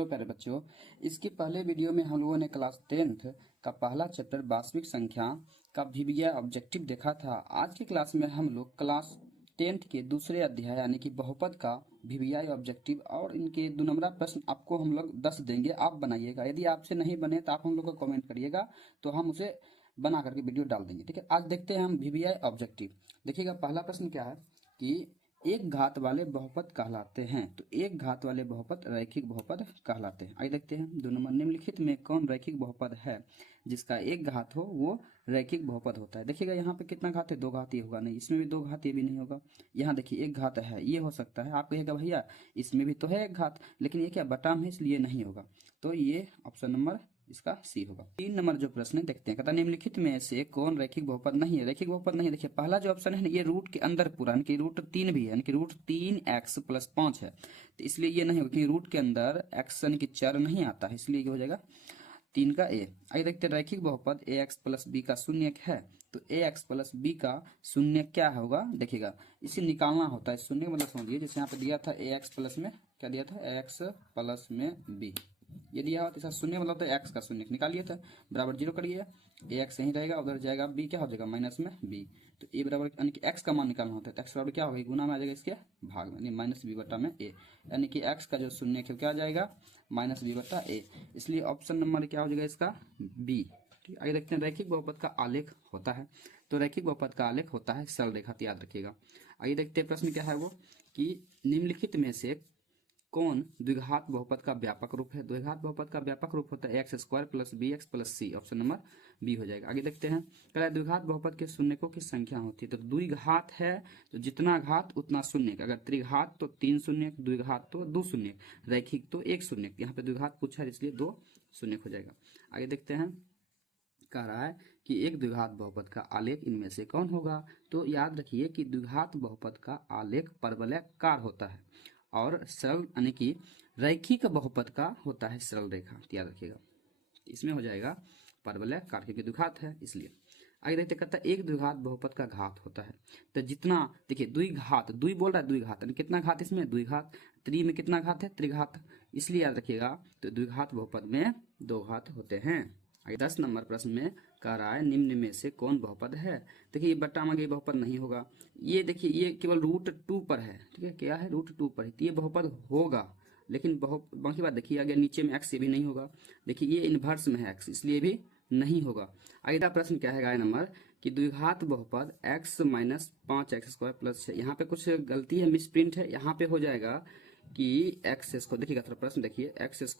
Hello प्यारे बच्चों, इसके पहले वीडियो में हम लोगों ने क्लास 10th का पहला चैप्टर वास्तविक संख्या का वीवीआई ऑब्जेक्टिव देखा था। आज की क्लास में हम लोग क्लास 10th के दूसरे अध्याय यानी कि बहुपद का वीवीआई ऑब्जेक्टिव और इनके 2 नंबरा प्रश्न आपको हम लोग 10 देंगे, आप बनाइएगा। यदि आपसे नहीं बने तो आप हम लोग को कमेंट करिएगा, तो हम उसे बना करके वीडियो डाल देंगे। ठीक है, आज देखते हैं हम वीवीआई ऑब्जेक्टिव। देखिएगा, पहला प्रश्न क्या है कि एक घात वाले बहुपद कहलाते हैं। तो एक घात वाले बहुपद रैखिक बहुपद कहलाते हैं। आइए देखते हैं 2 नंबर, निम्नलिखित में कौन रैखिक बहुपद है जिसका एक घात हो वो रैखिक बहुपद होता है। देखिएगा यहाँ पे कितना घात है, 2 घात, ये होगा नहीं, इसमें भी 2 घात, ये भी नहीं होगा। यहाँ देखिए एक घात है, ये हो सकता है। आप कहिएगा भैया इसमें भी तो है एक घात, लेकिन ये क्या बटा में, इसलिए नहीं होगा। तो ये ऑप्शन नंबर इसका सी होगा। 3 नंबर जो प्रश्न है देखते हैं, कहता निम्नलिखित में से कौन रैखिक बहुपद नहीं है। रैखिक बहुपद नहीं है, देखिए पहला जो ऑप्शन है ना, ये रूट के अंदर पूरा यानी कि रूट 3 भी है, यानी कि रूट 3x + 5 है, तो इसलिए ये नहीं होगा क्योंकि रूट के अंदर x यानी कि चर नहीं आता है, इसलिए ये हो जाएगा 3 का ए। आइए देखते हैं रैखिक बहुपद ax + b का शून्य है। तो ax + b का शून्य क्या होगा, देखिएगा इसे निकालना होता है। शून्य मतलब समझिए, जैसे यहाँ पे दिया था ax प्लस में क्या दिया था, x प्लस में b, ये दिया हुआ तो शून्य मतलब तो x का शून्य निकालिए, तो बराबर 0 करिए, ax यहीं रहेगा, उधर जाएगा b, क्या हो जाएगा माइनस में b। तो a बराबर यानी कि x का मान निकालना होता है, तो x बराबर क्या होगा, गुना में आ जाएगा इसके भाग में, यानी -b/a में a, यानी कि x का जो शून्य है क्या आ जाएगा -b/a। इसलिए ऑप्शन नंबर क्या हो जाएगा इसका b। ठीक, आगे देखते हैं रैखिक बहुपद का आलेख होता है। तो रैखिक बहुपद का आलेख होता है सरल रेखा, याद रखिएगा। आइए देखते हैं प्रश्न क्या है वो, कि निम्नलिखित में से कौन द्विघात बहुपद का व्यापक रूप है। द्विघात बहुपद का व्यापक रूप होता है x² + bx + c, option number B हो जाएगा। आगे देखते हैं, कह रहा द्विघात बहुपद के शून्यकों की संख्या होती है। तो द्विघात है तो जितना घात उतना शून्य, अगर त्रिघात तो 3 शून्य, द्विघात तो 2 शून्य, रैखिक तो 1 शून्य। यहाँ पे द्विघात पूछा है इसलिए 2 शून्य हो जाएगा। आगे देखते हैं, कह रहा है कि एक द्विघात बहुपद का आलेख इनमें से कौन होगा। तो याद रखिए कि द्विघात बहुपद का आलेख परवलयाकार होता है और सरल यानी कि रैखिक बहुपद का होता है सरल रेखा, याद रखिएगा। इसमें हो जाएगा परवलयाकार क्योंकि द्विघात है इसलिए। आगे देखते, कहता है एक द्विघात बहुपद का घात होता है। तो जितना देखिए द्विघात, द्वि बोल रहा है द्विघात, यानी कितना घात इसमें द्विघात, त्रि में कितना घात है त्रिघात, इसलिए याद रखिएगा। तो द्विघात बहुपद में 2 घात होते हैं। 10 नंबर प्रश्न में कह रहा है निम्न में से कौन बहुपद है। देखिए बट्टा में बहुपद नहीं होगा, ये देखिए ये केवल √2 पर है। ठीक है, क्या है √2 पर है, तो ये बहुपद होगा, लेकिन बाकी बात देखिए आगे नीचे में x, ये भी नहीं होगा। देखिए ये इनवर्स में है x, इसलिए भी नहीं होगा। अगला प्रश्न क्या है नंबर, कि द्विघात बहुपद x - 5x² + 6, यहाँ पे कुछ गलती है, मिसप्रिंट है, यहाँ पे हो जाएगा कि x², देखिएगा थोड़ा प्रश्न देखिए, x²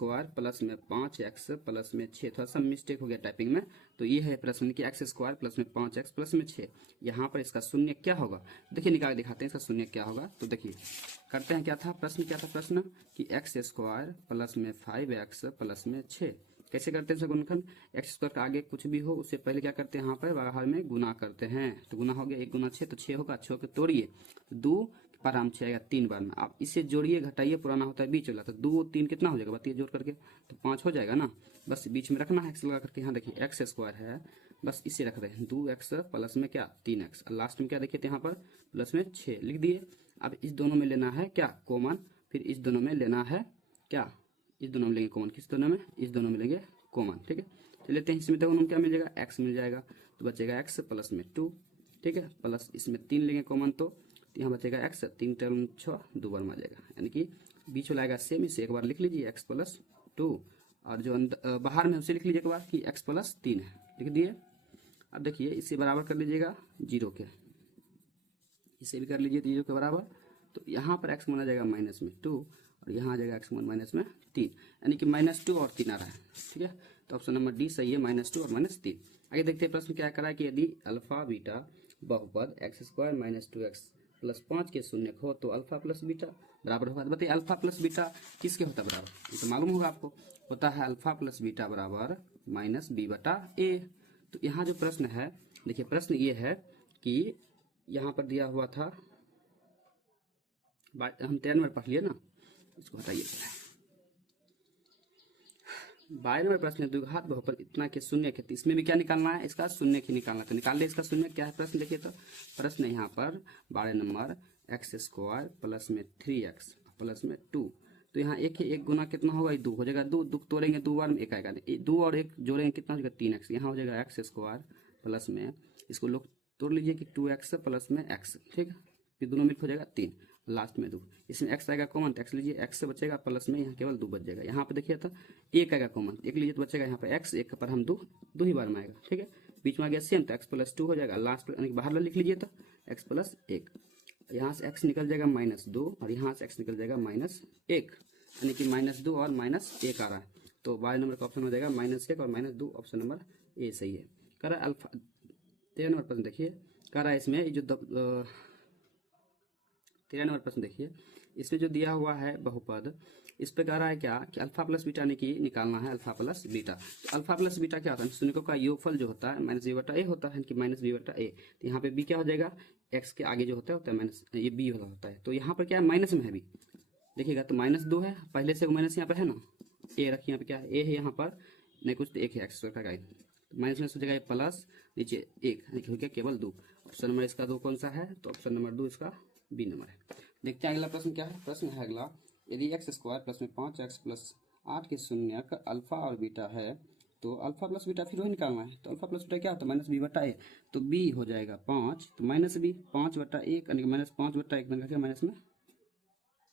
+ में 5x + में 6, थोड़ा सा मिस्टेक हो गया टाइपिंग में। तो ये है प्रश्न कि x² + में 5x + में 6, यहाँ पर इसका शून्य क्या होगा। देखिए निकाल दिखाते हैं इसका शून्य क्या होगा। तो देखिए करते हैं, क्या था प्रश्न, क्या था प्रश्न कि x² + में 5x + में 6, कैसे करते हैं इसका गुणनखंड। x² का आगे कुछ भी हो उससे पहले क्या करते हैं, यहाँ पर बाहर में गुना करते हैं। तो गुना हो गया, 1 × 6 तो 6 होगा, 6 को तोड़िए, 2 पर हम 6 आएगा 3 बार में, आप इसे जोड़िए घटाइए, पुराना होता है बीच वाला, तो 2 3 कितना हो जाएगा बताइए जोड़ करके, तो 5 हो जाएगा ना। बस बीच में रखना है x लगा करके। यहाँ देखिए x² है, बस इसे रख रहे हैं 2x + में क्या 3x, लास्ट में क्या देखिए यहाँ पर प्लस में 6 लिख दिए। अब इस दोनों में लेना है क्या कॉमन, फिर इस दोनों में लेना है क्या, इस दोनों में लेंगे कॉमन, किस दोनों में, इस दोनों में लेंगे कॉमन। ठीक है, तो लेते हैं, इसमें दोनों में क्या मिल जाएगा x मिल जाएगा, तो बचेगा x + में 2, ठीक है, प्लस इसमें 3 लेंगे कॉमन, तो यहाँ बचेगा x, 3 × 6 2 बार में आ जाएगा, यानी कि बीच वाला आएगा सेम, इसे एक बार लिख लीजिए x + 2, और जो बाहर में उसे लिख लीजिए एक बार कि x + 3 है, लिख दिए। अब देखिए इसे बराबर कर लीजिएगा 0 के, इसे भी कर लीजिए 0 के बराबर। तो यहाँ पर x माना जाएगा -2 और यहाँ आ जाएगा x -3, यानी कि -2 और 3 आ रहा है। ठीक है, तो ऑप्शन नंबर डी सही है, -2 और -3। आगे देखते हैं प्रश्न क्या करा है कि यदि अल्फा बीटा बहुपद x² - 2x + 5 के शून्य हो तो अल्फा + बीटा बराबर होगा। तो बताइए अल्फा + बीटा किसके होता है बराबर, ये तो मालूम होगा आपको, होता है अल्फा + बीटा बराबर -b/a। तो यहाँ जो प्रश्न है देखिए, प्रश्न ये है कि यहाँ पर दिया हुआ था, हम 13 नंबर पढ़ लिए ना, इसको हटाइए। 12 नंबर प्रश्न द्विघात बहुपद इतना के शून्य के, इसमें भी क्या निकालना है, इसका शून्य की निकालना है। तो निकाल ले इसका शून्य क्या है प्रश्न, देखिए तो प्रश्न यहाँ पर 12 नंबर x² + में 3x + में 2 तो यहाँ एक है, एक गुना कितना होगा, 2 हो जाएगा। 2 तोड़ेंगे 2 बार में 1 आएगा, 2 और 1 जोड़ेंगे कितना हो जाएगा 3x। यहाँ हो जाएगा एक्स स्क्वायर प्लस में, इसको लोग तोड़ लीजिए कि 2x प्लस में x, ठीक है। फिर दोनों मिलकर हो जाएगा 3, लास्ट में 2, इसमें x आएगा कॉमन, x लीजिए, x से बचेगा प्लस में यहाँ केवल 2 बच जाएगा। यहाँ पे देखिए था 1 आएगा कॉमन, 1 लीजिए तो बचेगा यहाँ पे x, 1 पर हम 2 ही बार में आएगा, ठीक है। बीच में आ गया सेम, तो x प्लस 2 हो जाएगा, लास्ट यानी बाहर लिख लीजिए तो x प्लस 1, यहाँ से x निकल जाएगा -2 और यहाँ से x निकल जाएगा -1, यानी कि -2 और -1 आ रहा है। तो 12 नंबर का ऑप्शन हो जाएगा -1 और -2, ऑप्शन नंबर ए सही है। कह रहा है अल्फा 13 नंबर प्रश्न देखिए, कह रहा है इसमें जो 13 नंबर प्रश्न देखिए, इसमें जो दिया हुआ है बहुपद, इस पे कह रहा है क्या कि अल्फा प्लस बीटा ने की निकालना है अल्फा प्लस बीटा। तो अल्फा प्लस बीटा क्या होता है, शून्यों का योगफल जो होता है -b/a होता है, कि -b/a। तो यहाँ पे b क्या हो जाएगा, x के आगे जो होता है माइनस, ये b वाला होता है। तो यहाँ पर क्या है, माइनस में है b, देखिएगा तो -2 है, पहले से माइनस यहाँ पर है ना, a रखिए, यहाँ पे क्या है a है, यहाँ पर नहीं कुछ तो 1 है x का गाइड, माइनस में हो जाएगा प्लस, नीचे 1 हो गया केवल 2। ऑप्शन नंबर इसका 2 कौन सा है, तो ऑप्शन नंबर 2 इसका बी नंबर है। देखते हैं अगला प्रश्न क्या है। प्रश्न है अगला, यदि x स्क्वायर प्लस में 5x प्लस 8 के शून्यक अल्फा और बीटा है, तो अल्फा प्लस बीटा फिर वही निकालना है। तो अल्फा प्लस बीटा क्या होता है, -b/a, तो b हो जाएगा 5, तो -b 5/1 यानी कि -5/1 बन गया माइनस में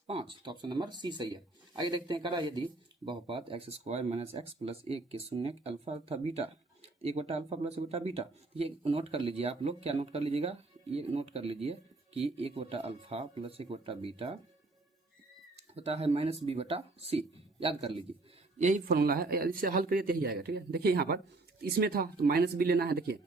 5, तो ऑप्शन नंबर सी सही है। आगे देखते हैं, करा यदि बहुपद x square minus x plus 1 के शून्यक अल्फा तथा बीटा, 1/अल्फा प्लस 1/बीटा, ये नोट कर लीजिए आप लोग, क्या नोट कर लीजिएगा, ये नोट कर लीजिए कि 1/अल्फा प्लस 1/बीटा होता है -b/c, याद कर लीजिए, यही फॉर्मूला है, इससे हल करिए तो यही आएगा, ठीक है। देखिए यहाँ पर इसमें था तो -b लेना है, देखिए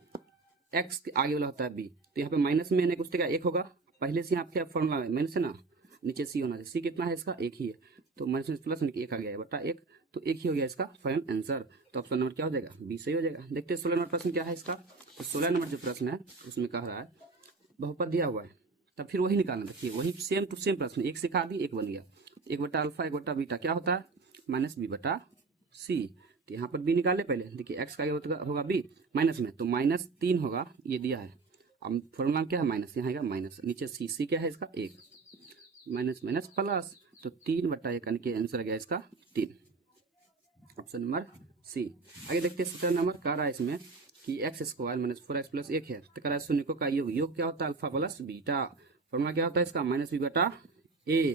x के आगे वाला होता है b, तो यहाँ पे माइनस में कुछ का 1 होगा, पहले से यहाँ पे फॉर्मूला है माइनस है ना, नीचे c होना चाहिए, c कितना है इसका 1 ही है, तो माइनस प्लस 1 आ गया है बटा 1, तो 1 ही हो गया इसका फाइनल आंसर। तो ऑप्शन नंबर क्या हो जाएगा, बी सही हो जाएगा। देखते हैं 16 नंबर प्रश्न क्या है इसका। तो 16 नंबर जो प्रश्न है उसमें कह रहा है बहुपद दिया हुआ है, तब फिर वही निकालना। देखिए वही सेम टू सेम प्रश्न, एक सिखा दी एक बन गया, 1/अल्फा 1/बीटा क्या होता है -b/c। तो यहाँ पर b निकाले पहले, देखिए x का होगा b माइनस में, तो -3 होगा, ये दिया है। अब फॉर्मूला क्या है माइनस, यहाँ आएगा माइनस, नीचे c क्या है इसका 1, माइनस माइनस प्लस, तो 3/1 यानी कि आंसर आ गया इसका 3, ऑप्शन नंबर सी। आगे देखते हैं 17 नंबर कह रहा है इसमें कि x square minus 4x plus 1 है, तो कह रहा है शून्यों का योग, योग क्या होता है अल्फा प्लस बीटा, फॉर्मूला क्या होता है इसका -b/a।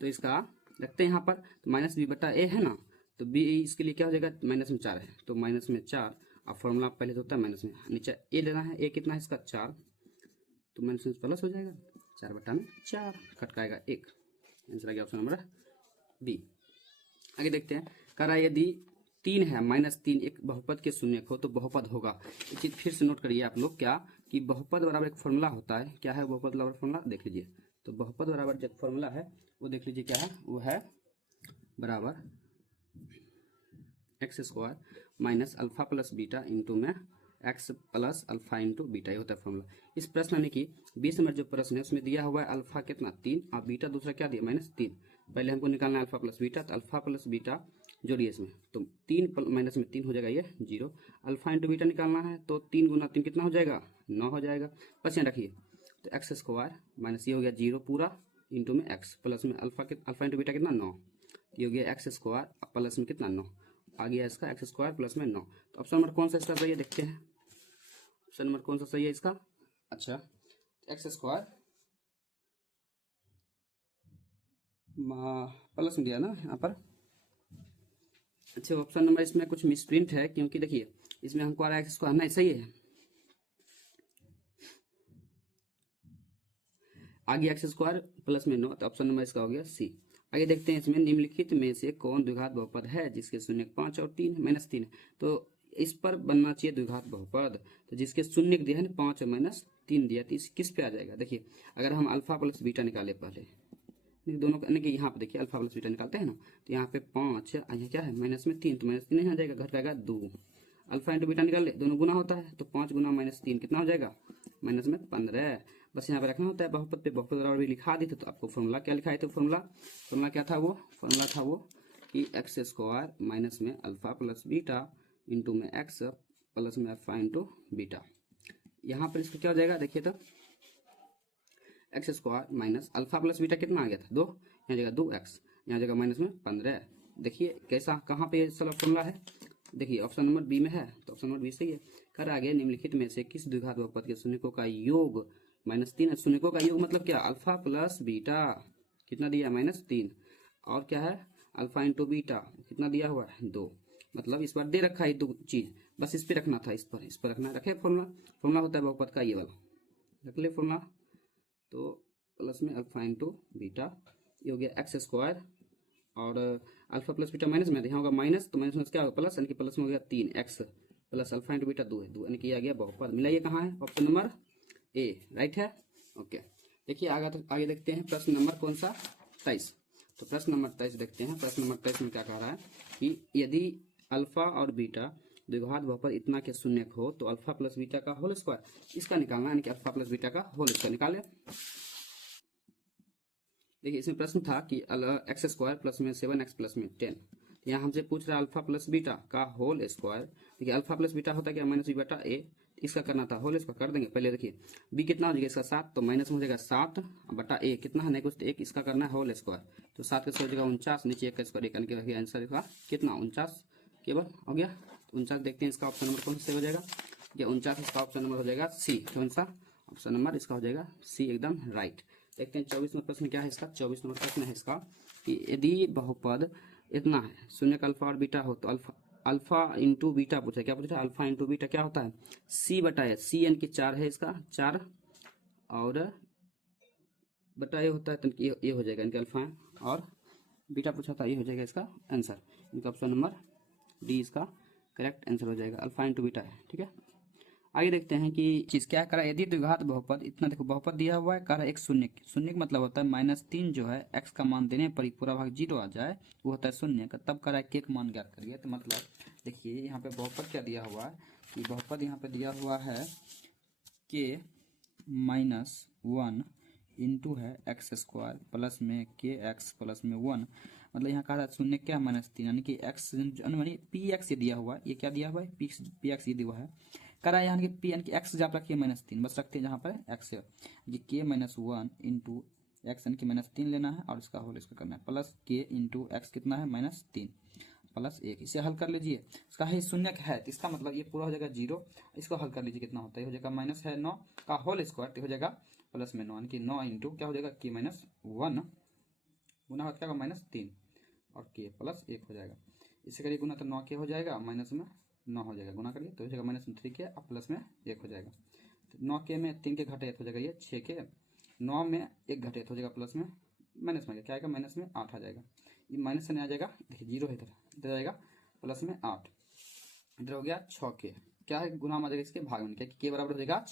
तो इसका रखते हैं यहाँ पर, तो -b/a है ना, तो b इसके लिए क्या हो जाएगा -4 है, तो -4, अब फॉर्मूला पहले तो होता है माइनस में, नीचे a लेना है, a कितना है इसका 4, तो माइनस में प्लस हो जाएगा, 4/4 खटकाएगा 1, आंसर आ गया ऑप्शन नंबर बी। आगे देखते हैं, कह रहा है यदि 3 है -3 एक बहुपद के शून्यक हो तो बहुपद होगा। ये चीज फिर से नोट करिए आप लोग, क्या कि बहुपद बराबर एक फॉर्मूला होता है, क्या है बहुपद बराबर फॉर्मूला देख लीजिए। तो बहुपद बराबर जो फॉर्मूला है वो देख लीजिए क्या है, वो है बराबर x square minus alpha plus beta into में x plus alpha into beta, ये होता है फॉर्मूला। इस प्रश्न यानी कि 20 नंबर जो प्रश्न है उसमें दिया हुआ है अल्फा कितना 3 और बीटा दूसरा क्या दिया -3। पहले हमको निकालना है अल्फा प्लस बीटा, तो अल्फा प्लस बीटा जोड़िए इसमें, तो 3 माइनस में 3 हो जाएगा ये 0, अल्फा इंटू बीटा निकालना है, तो 3 गुना 3 कितना हो जाएगा 9 हो जाएगा। बस यहाँ रखिए, तो एक्स स्क्वायर माइनस ये हो गया 0 पूरा इंटू में एक्स प्लस में अल्फा इंटू बीटा कितना 9, ये हो गया एक्स स्क्वायर प्लस में कितना 9 आ गया इसका एक्स स्क्वायर प्लस में 9। तो ऑप्शन नंबर कौन सा इसका सही है देखते हैं, ऑप्शन नंबर कौन सा सही है इसका। अच्छा, एक्स स्क्वायर प्लस में दिया ना यहाँ पर। अच्छा, ऑप्शन नंबर इसमें कुछ मिसप्रिंट है, क्योंकि देखिए इसमें हमको आ रहा है एक्स स्क्वायर, नहीं सही है, आगे एक्स स्क्वायर प्लस में 9, तो ऑप्शन नंबर इसका हो गया सी। आगे देखते हैं इसमें निम्नलिखित में से कौन द्विघात बहुपद है जिसके शून्य 5 और 3 -3, तो इस पर बनना चाहिए द्विघात बहुपद। तो जिसके शून्य दिया है ना 5 और -3 दिया, तो इस किस पे आ जाएगा। देखिए अगर हम अल्फा प्लस बीटा निकाले पहले, दोनों यानी कि यहाँ पे देखिए अल्फा प्लस बीटा निकालते हैं ना, तो यहाँ पे 5 यहाँ क्या है -3, तो -3 यहाँ जाएगा, घर का आएगा 2, अल्फा इंटू बीटा निकाल ले, दोनों गुना होता है, तो 5 गुना -3 कितना हो जाएगा -15। बस यहाँ पे रखना होता है बहुपद पे, बहुपद बराबर भी लिखा दी, तो आपको फॉर्मूला क्या लिखा है, तो फॉर्मूला क्या था, वो फॉर्मूला था वो कि एक्स स्क्वायर माइनस में अल्फा प्लस बीटा इंटू में एक्स प्लस में अल्फा इंटू बीटा। यहाँ पर इसको क्या हो जाएगा देखिए, तो x square minus alpha plus beta कितना आ गया था 2, यहाँ जाएगा 2x, यहाँ जगह माइनस में 15। देखिए कैसा कहाँ पे सलग फॉर्मूला है, देखिए ऑप्शन नंबर बी में है, तो ऑप्शन नंबर बी सही है। कर आगे निम्नलिखित में से किस द्विघात बहुपद के शून्यकों का योग -3, शून्यकों का योग मतलब क्या, अल्फा प्लस बीटा कितना दिया -3, और क्या है अल्फा इंटू बीटा कितना दिया हुआ है 2, मतलब इस बार दे रखा है 2 चीज, बस इस पे रखना था, इस पर रखना, रखे फॉर्मूला होता है बहुपद का ये वाला, रख ले फॉर्मूला। तो प्लस में अल्फा इंटू बीटा ये हो गया एक्स स्क्वायर, और अल्फा प्लस बीटा माइनस में यहाँ होगा माइनस, तो माइनस में क्या होगा प्लस, यानी कि प्लस में हो गया 3x plus alpha into beta 2 है 2, यानी कि आ गया बहुपद। मिला ये कहाँ है, ऑप्शन नंबर ए राइट है। ओके देखिए आगे देखते हैं प्रश्न नंबर कौन सा 23। तो प्रश्न नंबर 23 देखते हैं। प्रश्न नंबर 23 में क्या कह रहा है कि यदि अल्फा और बीटा द्विघात बहुपद इतना के शून्यक हो तो अल्फा प्लस बीटा का होल स्क्वायर इसका निकालना, यानी कि अल्फा प्लस बीटा का होल स्क्वायर निकाले। देखिए इसमें प्रश्न था कि एक्स स्क्वायर प्लस में 7x प्लस में 10, यहाँ हमसे पूछ रहा है अल्फा प्लस बीटा का होल स्क्वायर। देखिए अल्फा प्लस बीटा होता है क्या माइनस बी बटा ए, इसका करना था होल स्क्वायर, कर देंगे। पहले देखिए बी कितना हो जाएगा इसका 7, तो माइनस में हो जाएगा 7 बटा ए कितना है नहीं कुछ, तो 1, इसका करना है होल स्क्वायर, तो 7 के 100 हो जाएगा 49, नीचे 1 का स्क्वायर, यानी कि आंसर इसका कितना 49 केवल हो गया। तो 49 देखते हैं इसका ऑप्शन नंबर कौन सा हो जाएगा, या 49 इसका ऑप्शन नंबर हो जाएगा सी, कौन सा ऑप्शन नंबर इसका हो जाएगा सी एकदम राइट। देखते हैं 24 नंबर प्रश्न क्या है इसका। 24 नंबर प्रश्न है इसका कि यदि बहुपद इतना है शून्य का अल्फा और बीटा हो तो अल्फा इंटू बीटा पूछा, क्या पूछा अल्फा इंटू बीटा क्या होता है सी बटा ए, सी यानी कि 4 है इसका 4, और बटा ए होता है तो ये हो जाएगा इनका अल्फा और बीटा पूछा था, ये हो जाएगा इसका आंसर, इनका ऑप्शन नंबर डी इसका करेक्ट आंसर हो जाएगा, अल्फा इंटू बीटा है। ठीक है आगे देखते हैं कि चीज क्या करा, यदि द्विघात बहुपद इतना, देखो बहुपद दिया हुआ है, करा एक शून्य का मतलब होता है -3 जो है x का मान देने पर ही पूरा भाग 0 आ जाए वो होता है शून्य का, तब करा के का मान ज्ञात करिए। तो मतलब देखिए यहाँ पे बहुपद क्या दिया हुआ है कि बहुपद यहाँ पे दिया हुआ है k -1 इंटू है एक्स स्क्वायर प्लस में के एक्स प्लस में 1, मतलब यहाँ कहा था शून्य क्या -3, यानी कि एक्स यानी पी एक्स ये दिया हुआ है, ये क्या दिया हुआ है पी एक्स ये दिया हुआ है, करा यहाँ पी यानी कि एक्स जहाँ पर के -3 बस रखते हैं जहाँ पर एक्स है, ये के -1 इंटू एक्स यानी कि -3 लेना है और इसका होल इसका करना है, प्लस के इंटू एक्स कितना है -3 प्लस 1, इसे हल कर लीजिए। इसका है शून्य है तो इसका मतलब ये पूरा हो जाएगा 0, इसको हल कर लीजिए कितना होता है, हो जाएगा माइनस है 9 का होल स्क्वायर तो हो जाएगा प्लस में 9, यानी कि 9 इंटू क्या हो जाएगा के -1 गुना होता है -3 और के प्लस 1 हो जाएगा, इससे करिए गुना तो 9 के हो जाएगा माइनस में 9 हो जाएगा, गुना करिए तो हो जाएगा -3 के और प्लस में 1 हो जाएगा, तो 9 के में 3 के घटे हो जाएगा ये 6 के, 9 में 1 घटे हो जाएगा प्लस में माइनस में क्या आएगा माइनस में 8 आ जाएगा, ये माइनस से नहीं आ जाएगा, देखिए 0 है इधर आएगा प्लस में 8, इधर हो गया 6 के, क्या है गुना आ जाएगा इसके भाग में, क्या के बराबर हो जाएगा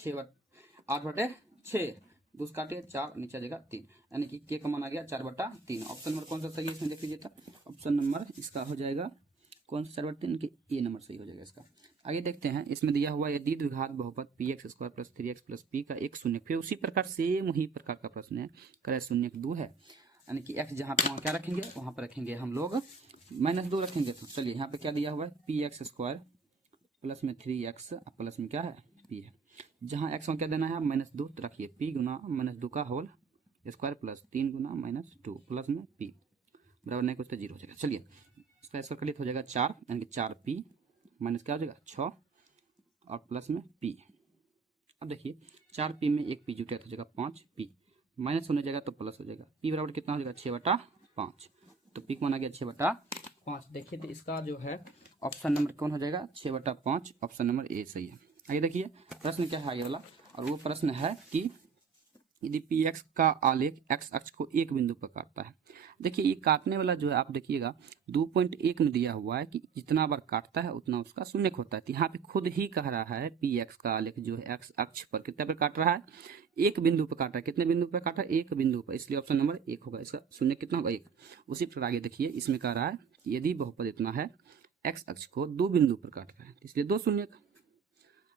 8 बटे 6, 2 काटे 4 नीचे आ जाएगा 3, यानी कि के का मान आ गया 4/3। ऑप्शन नंबर कौन सा सही है इसमें देख लीजिए, तो ऑप्शन नंबर इसका हो जाएगा कौन सा 4/3 के ए नंबर सही हो जाएगा इसका। आगे देखते हैं इसमें दिया हुआ यदि द्विघात बहुपद px² + 3x + p का एक शून्य, फिर उसी प्रकार सेम ही प्रकार का प्रश्न है, करे शून्य 2 है, यानी कि x जहाँ पे वहाँ क्या रखेंगे वहाँ पर रखेंगे हम लोग -2 रखेंगे। तो चलिए यहाँ पे क्या दिया हुआ है px² प्लस में 3x प्लस में क्या है p है, जहाँ x क्या देना है -2 तो रखिए p गुना -2 का होल स्क्वायर प्लस 3 गुना -2 प्लस में p बराबर नहीं कुछ तो 0 हो जाएगा। चलिए इसका स्क्वायर करिए तो हो जाएगा 4, यानी कि 4p माइनस क्या हो जाएगा 6 और प्लस में p। अब देखिए 4p में एक p जुटे तो हो जाएगा 5p, माइनस होने जाएगा तो प्लस हो जाएगा, p बराबर कितना हो जाएगा 6/5, तो p का मान आ गया 6/5। देखिए तो इसका जो है ऑप्शन नंबर कौन हो जाएगा 6/5, ऑप्शन नंबर ए सही है। आगे देखिए प्रश्न क्या है आगे वाला, और वो प्रश्न है कि यदि px का आलेख x अक्ष को एक बिंदु पर काटता है, देखिए ये काटने वाला जो है आप देखिएगा 2.1 में दिया हुआ है कि जितना बार काटता है उतना उसका शून्य होता है, तो यहाँ पे खुद ही कह रहा है px का आलेख जो है x अक्ष पर कितने पर काट रहा है, एक बिंदु पर काटा है, कितने बिंदु पर काटा है एक बिंदु पर, इसलिए ऑप्शन नंबर 1 होगा, इसका शून्य कितना होगा 1। उसी प्रकार आगे देखिए इसमें कह रहा है कि यदि बहुपद इतना है x अक्ष को 2 बिंदु पर काट रहा है इसलिए 2 शून्य,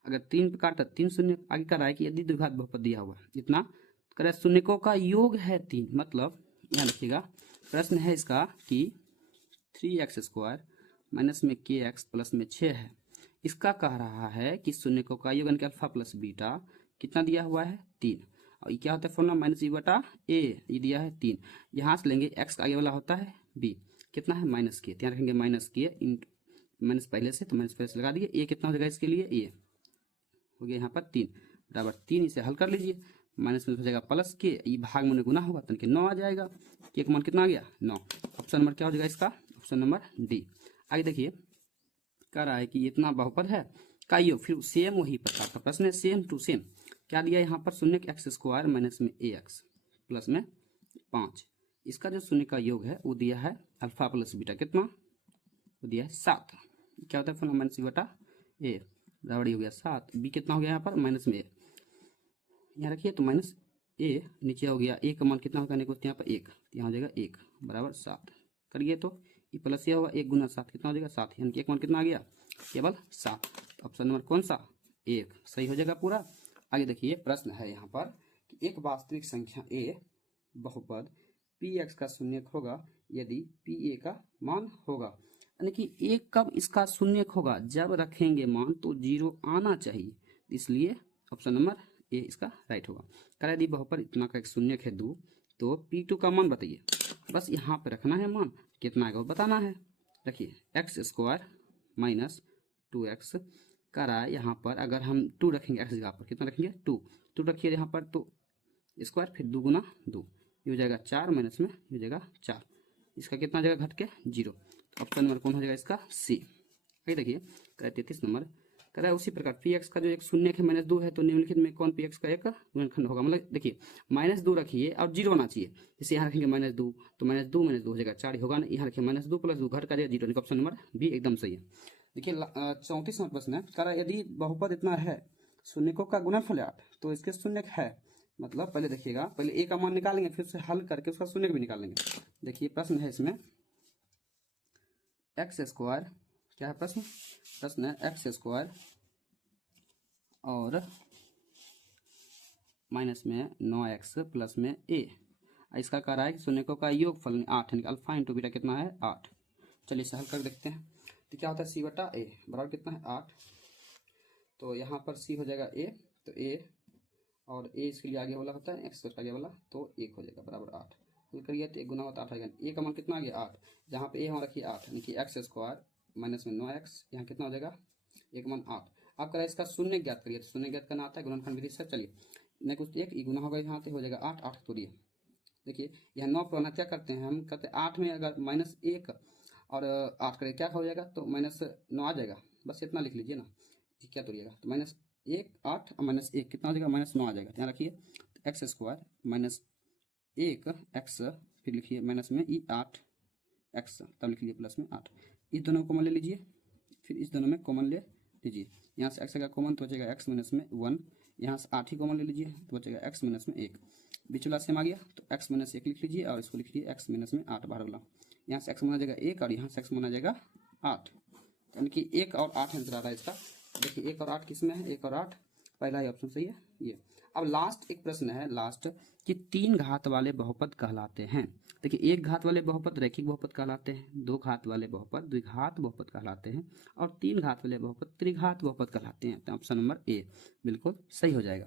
अगर 3 पर काटा 3 शून्य। आगे कह रहा है कि यदि द्विघात बहुपद दिया हुआ है इतना करे शून्यकों का योग है 3, मतलब यहाँ देखिएगा प्रश्न है इसका कि 3x² माइनस में kx प्लस में 6 है, इसका कह रहा है कि शून्यकों का योग यानी कि अल्फा प्लस बीटा कितना दिया हुआ है 3, और ये क्या होता है फॉर्मूला -b/a, ये दिया है 3, यहाँ से लेंगे x का आगे वाला होता है बी कितना है माइनस के, ध्यान रखेंगे माइनस के माइनस पहले से, तो माइनस पहले से लगा दिए। ए कितना हो जाएगा इसके लिए, ए हो गया यहाँ पर 3 बराबर 3, इसे हल कर लीजिए। माइनस में हो जाएगा प्लस के, ये भाग में गुना होगा तो 9 आ जाएगा। के का मान कितना आ गया 9। ऑप्शन नंबर क्या हो जाएगा इसका, ऑप्शन नंबर डी। आगे देखिए कह रहा है कि इतना बहुपद है का योग, फिर सेम वही प्रकार का प्रश्न है, सेम टू सेम। क्या दिया यहाँ पर, शून्य का एक्स स्क्वायर माइनस में ए एक्स प्लस में 5, इसका जो शून्य का योग है वो दिया है अल्फा प्लस बीटा, कितना वो दिया है 7। क्या होता है फिर माइनस बटा ए बराबर हो गया 7। बी कितना हो गया यहाँ पर माइनस में ए, यहाँ रखिए तो माइनस ए नीचे हो गया, ए का मान कितना होगा यहाँ पर 1, यहाँ हो जाएगा 1 बराबर 7 करिए तो ये प्लस ये होगा 1 गुना 7 कितना हो जाएगा 7, यानी कि एक मान कितना आ गया केवल 7। ऑप्शन नंबर कौन सा 1 सही हो जाएगा पूरा। आगे देखिए प्रश्न है यहाँ पर कि एक वास्तविक संख्या ए बहुपद पी एक्स का शून्यक होगा यदि पी ए का मान होगा, यानी कि एक कब इसका शून्यक होगा, जब रखेंगे मान तो 0 आना चाहिए, इसलिए ऑप्शन नंबर ए इसका राइट होगा। कह दी बहुपद इतना का एक शून्यक है 2, तो P2 का मान बताइए, बस यहाँ पे रखना है मान कितना आएगा वो बताना है। देखिए एक्स स्क्वायर माइनस 2x कह रहा है यहाँ पर, अगर हम 2 रखेंगे एक्स जगह पर कितना रखेंगे 2 रखिए यहाँ पर, तो स्क्वायर फिर 2 गुना 2 ये हो जाएगा 4 माइनस में ये हो जाएगा 4, इसका कितना जगह घट के 0। तो ऑप्शन नंबर कौन हो जाएगा इसका सी। आगे देखिए कह 33 नंबर कह रहा है उसी प्रकार पी एक्स का जो एक शून्य है -2 है, तो निम्नलिखित में कौन पी एक्स का एक गुणनखंड होगा। मतलब देखिए -2 रखिए और 0 आना चाहिए, जैसे यहाँ रखेंगे -2 तो -2 हो जाएगा 4 होगा ना, यहाँ रखिए -2 + 2 घट का जाएगा 0, ऑप्शन नंबर बी एकदम सही है। देखिए 34 नंबर प्रश्न है कह रहा है यदि बहुपद इतना है शून्यकों का गुणनफल 8 तो इसके शून्यक है, मतलब पहले देखिएगा पहले ए का मान निकालेंगे फिर से हल करके उसका शून्यक भी निकालेंगे। देखिए प्रश्न है इसमें एक्स स्क्वायर, क्या है प्रश्न है एक्स स्क्वायर और माइनस में 9x प्लस में ए, इसका कह रहा है कि शून्यकों का योगफल 8 यानी अल्फा इंटू बीटा कितना है 8। चलिए इसे हल कर देखते हैं। तो क्या होता है सी बटा ए बराबर कितना है 8, तो यहाँ पर सी हो जाएगा ए, तो ए और ए इसके लिए आगे वाला होता है एक्स आगे वाला, तो 1 हो जाएगा बराबर 8। हल करिए तो 1 गुना होता 8 आएगा, ए का मान कितना आ गया 8, जहाँ पे ए हमारा रखिए 8 यानी कि एक्स स्क्वायर माइनस में 9x, यहाँ कितना हो जाएगा एक मान 8। अब करा इसका शून्य ज्ञात करिए, तो शून्य ज्ञात करना आता है गुणनखंड विधि से। चलिए नहीं कुछ 1 गुना होगा यहाँ पे हो जाएगा 8 8 तोड़िए, देखिए यहाँ 9 पुराना क्या करते हैं हम कहते हैं 8 में अगर -1 और 8 करें क्या हो जाएगा, तो -9 आ जाएगा, बस इतना लिख लीजिए ना, क्या तोड़िएगा तो -1 8 और -1 कितना हो जाएगा -9 आ जाएगा। ध्यान रखिए एक्स स्क्वायर -1 एक्स फिर लिखिए माइनस में 8 एक्स तब लिख लीजिए प्लस में 8, इस दोनों को कॉमन ले लीजिए, फिर इस दोनों में कॉमन ले लीजिए, यहाँ से एक्स का कॉमन तो बचेगा एक्स माइनस में 1, यहाँ से 8 ही कॉमन ले लीजिए तो बचेगा एक्स माइनस में 1, बीच वाला सेम आ गया तो एक्स माइनस 1 लिख लीजिए और इसको लिख लीजिए एक्स माइनस में 8 बाहर वाला, यहाँ से एक्स माना जाएगा 1 और यहाँ से एक्स माना जाएगा 8, यानी कि 1 और 8 आंसर आ रहा है इसका। देखिए 1 और 8 किस में है, 1 और 8 पहला ही ऑप्शन सही है ये। अब लास्ट एक प्रश्न है लास्ट कि 3 घात वाले बहुपद कहलाते हैं। देखिए 1 घात वाले बहुपद रैखिक बहुपद कहलाते हैं, 2 घात वाले बहुपद द्विघात बहुपद कहलाते हैं और 3 घात वाले बहुपद त्रिघात बहुपद कहलाते हैं। तो ऑप्शन नंबर ए बिल्कुल सही हो जाएगा।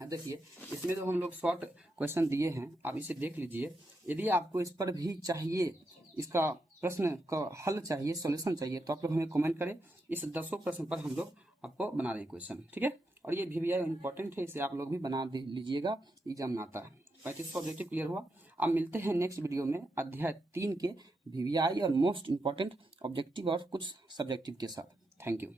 अब देखिए इसमें तो हम लोग शॉर्ट क्वेश्चन दिए हैं, आप इसे देख लीजिए। यदि आपको इस पर भी चाहिए, इसका प्रश्न का हल चाहिए, सॉल्यूशन चाहिए, तो आप लोग हमें कमेंट करें, इस 10 प्रश्न पर हम लोग आपको बना दें क्वेश्चन, ठीक है। और ये VVI इंपॉर्टेंट है, इसे आप लोग भी बना लीजिएगा, एग्जाम में आता है। 3500 ऑब्जेक्टिव क्लियर हुआ। अब मिलते हैं नेक्स्ट वीडियो में अध्याय 3 के VVI और मोस्ट इंपॉर्टेंट ऑब्जेक्टिव और कुछ सब्जेक्टिव के साथ। Thank you.